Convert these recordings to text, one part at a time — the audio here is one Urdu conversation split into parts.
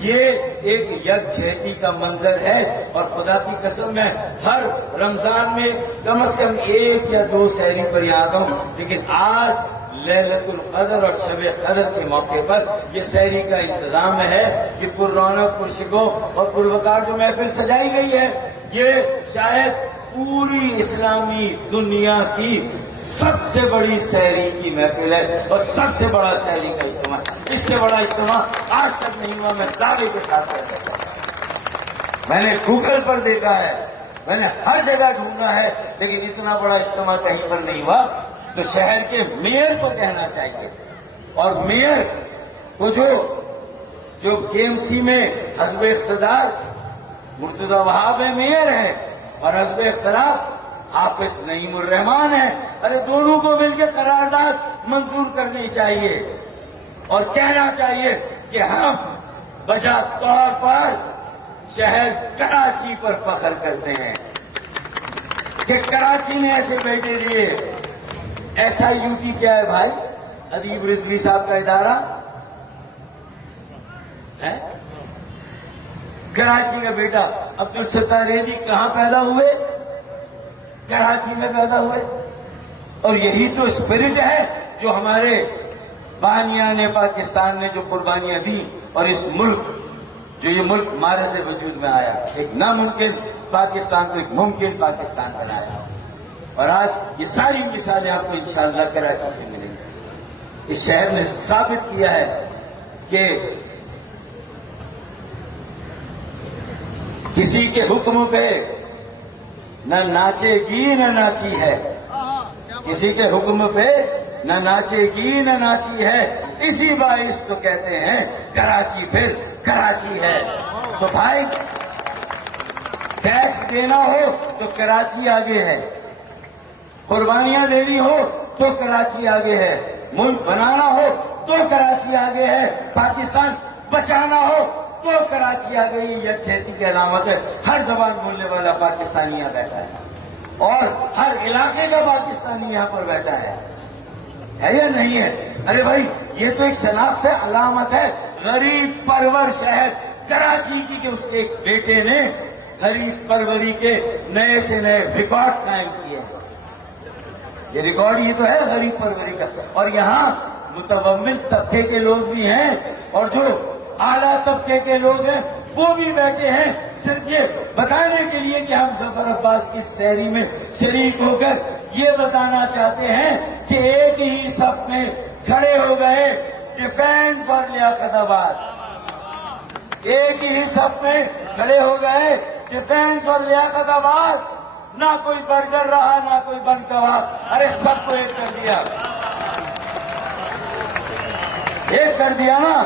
یہ ایک یکجہتی کا منظر ہے، اور خدا کی قسم میں ہر رمضان میں کم از کم 1 یا 2 سحری پر یاد ہوں، لیکن آج لیلۃ القدر اور شب قدر کے موقع پر یہ سحری کا انتظام ہے۔ یہ پر رونق، پرشکو اور پروکار جو محفل سجائی گئی ہے، یہ شاید پوری اسلامی دنیا کی سب سے بڑی سحری کی محفل ہے، اور سب سے بڑا سحری کا اجتماع۔ اس سے بڑا اجتماع آج تک نہیں ہوا، میں دعوے کے ساتھ کہہ سکتا ہوں۔ میں نے گوگل پر دیکھا ہے، میں نے ہر جگہ ڈھونڈا ہے، لیکن اتنا بڑا اجتماع کہیں پر نہیں ہوا۔ تو شہر کے میئر کو کہنا چاہیے، اور میئر کو جو کے ایم سی میں حزب اقتدار مرتضی وہاب میئر ہے، اور حزب اختلاف حافظ نعیم الرحمان ہے، ارے دونوں کو مل کے قرارداد منظور کرنی چاہیے، اور کہنا چاہیے کہ ہم بجا طور پر شہر کراچی پر فخر کرتے ہیں کہ کراچی نے ایسے بیٹے دیے۔ ایسا یو ٹی کیا ہے بھائی؟ ادیب رضوی صاحب کا ادارہ ہے، کراچی کا بیٹا عبدالستار ریزی کہاں پیدا ہوئے؟ کراچی میں پیدا ہوئے، اور یہی تو اسپرٹ ہے جو ہمارے بانیان پاکستان نے جو قربانیاں دی، اور اس ملک جو یہ ملک مارے سے وجود میں آیا، ایک ناممکن پاکستان کو ایک ممکن پاکستان بنایا، اور آج یہ ساری مثالیں آپ کو انشاءاللہ کراچی سے ملیں گی۔ اس شہر نے ثابت کیا ہے کہ کسی کے حکم پہ نہ ناچے گی نہ ناچی ہے، کسی کے حکم پہ نہ ناچے گی نہ ناچی ہے، اسی باعث تو کہتے ہیں کراچی پھر کراچی ہے۔ تو بھائی کیش دینا ہو تو کراچی آگے ہے، قربانیاں دینی ہو تو کراچی آگے ہے، ملک بنانا ہو تو کراچی آگے ہے، پاکستان بچانا ہو تو کراچی آ گئی۔ یکجہتی کی علامت ہے، ہر زبان بولنے والا پاکستانی یہاں بیٹھا ہے، اور ہر علاقے کا پاکستانی یہاں پر بیٹھا ہے یا نہیں ہے؟ ارے بھائی یہ تو ایک شناخت ہے، علامت ہے، غریب پرور شہر کراچی کی، کہ اس کے ایک بیٹے نے غریب پروری کے نئے سے نئے ریکارڈ قائم کیے ہیں۔ یہ ریکارڈ یہ تو ہے غریب پروری کا، اور یہاں متومل طبقے کے لوگ بھی ہیں، اور جو اعلیٰ طبقے کے لوگ ہیں وہ بھی بیٹھے ہیں، صرف یہ بتانے کے لیے کہ ہم ظفر عباس کی سحری میں شریک ہو کر یہ بتانا چاہتے ہیں کہ ایک ہی صف میں کھڑے ہو گئے ڈیفینس اور لیاقت آباد، ایک ہی صف میں کھڑے ہو گئے ڈیفینس اور لیاقت آباد، نہ کوئی برگر رہا نہ کوئی بن کباب، ارے سب کو ایک کر دیا، ایک کر دیا نا۔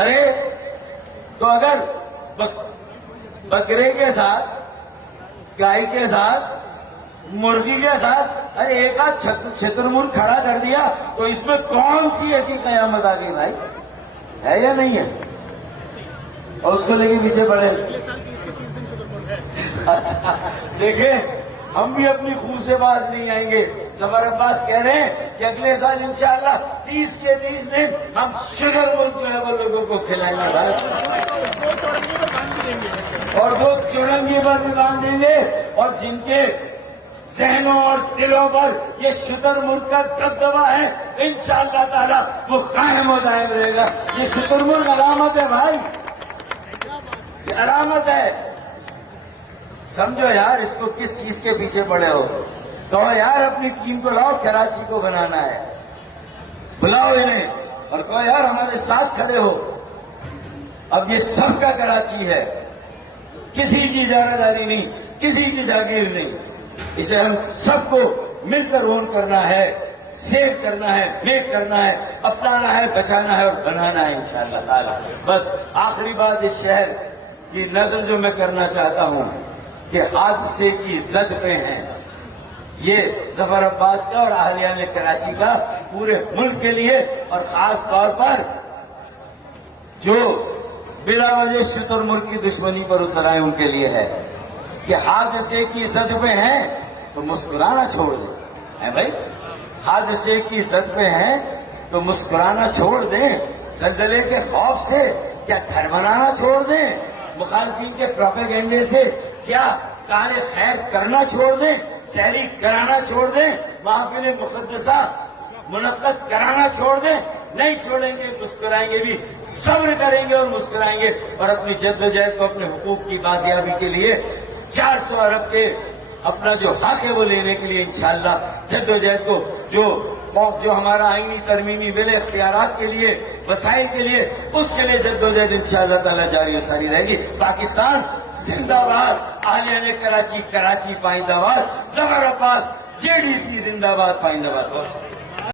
ارے تو اگر بکرے کے ساتھ، گائے کے ساتھ، مرغی کے ساتھ ارے ایک آدھ شتر مرغ کھڑا کر دیا تو اس میں کون سی ایسی قیامت آ گئی بھائی؟ ہے یا نہیں ہے؟ اور اس کو لے کے پیچھے پڑے۔ اچھا دیکھیں ہم بھی اپنی خون سے باز نہیں آئیں گے۔ ظفر عباس کہہ رہے ہیں کہ اگلے سال انشاءاللہ 30 کے 30 دن ہم شگر مرغ جو ہے وہ لوگوں کو کھلائیں گے، اور وہ چورنگی پر بھی باندھ دیں گے، اور جن کے ذہنوں اور دلوں پر یہ شتر مرغ کا دبدبہ ہے انشاءاللہ تعالی وہ قائم و دائم رہے گا۔ یہ شتر مرغ علامت ہے بھائی، یہ علامت ہے۔ سمجھو یار اس کو کس چیز کے پیچھے پڑے ہو، کہو یار اپنی ٹیم کو لاؤ، کراچی کو بنانا ہے، بلاؤ انہیں اور کہو یار ہمارے ساتھ کھڑے ہو۔ اب یہ سب کا کراچی ہے، کسی کی اجارہ داری نہیں، کسی کی جاگیر نہیں، اسے ہم سب کو مل کر اون کرنا ہے، سیو کرنا ہے، میک کرنا ہے، اپنانا ہے، بچانا ہے اور بنانا ہے انشاءاللہ تعالی۔ بس آخری بات اس شہر کی نظر جو میں کرنا چاہتا ہوں کہ حادثے کی زد پہ ہیں، یہ ظفر عباس کا اور اہلیان کراچی کا پورے ملک کے لیے، اور خاص طور پر جو بلا وجہ شتر مرغ کی دشمنی پر اتر آئے ان کے لیے ہے کہ حادثے کی زد پہ ہیں تو مسکرانا چھوڑ دیں، ہے بھائی، حادثے کی زد پہ ہیں تو مسکرانا چھوڑ دیں، زلزلے کے خوف سے کیا گھر بنانا چھوڑ دیں، مخالفین کے پروپیگنڈے سے کیا کار خیر کرنا چھوڑ دیں، سحری کرانا چھوڑ دیں، محافل مقدسہ منعقد کرانا چھوڑ دیں؟ نہیں چھوڑیں گے، مسکرائیں گے بھی، صبر کریں گے اور مسکرائیں گے، اور اپنی جدوجہد کو اپنے حقوق کی بازیابی کے لیے 400 ارب کے اپنا جو حق ہے وہ لینے کے لیے انشاءاللہ جدوجہد کو جو ہمارا آئینی ترمیمی بل اختیارات کے لیے، وسائل کے لیے، اس کے لیے جدوجہد انشاءاللہ تعالی جاری و ساری رہے گی۔ پاکستان زندہ باد، اہلیان کراچی، کراچی پائندہ باد، ظفر عباس JDC زندہ باد، پائندہ باد۔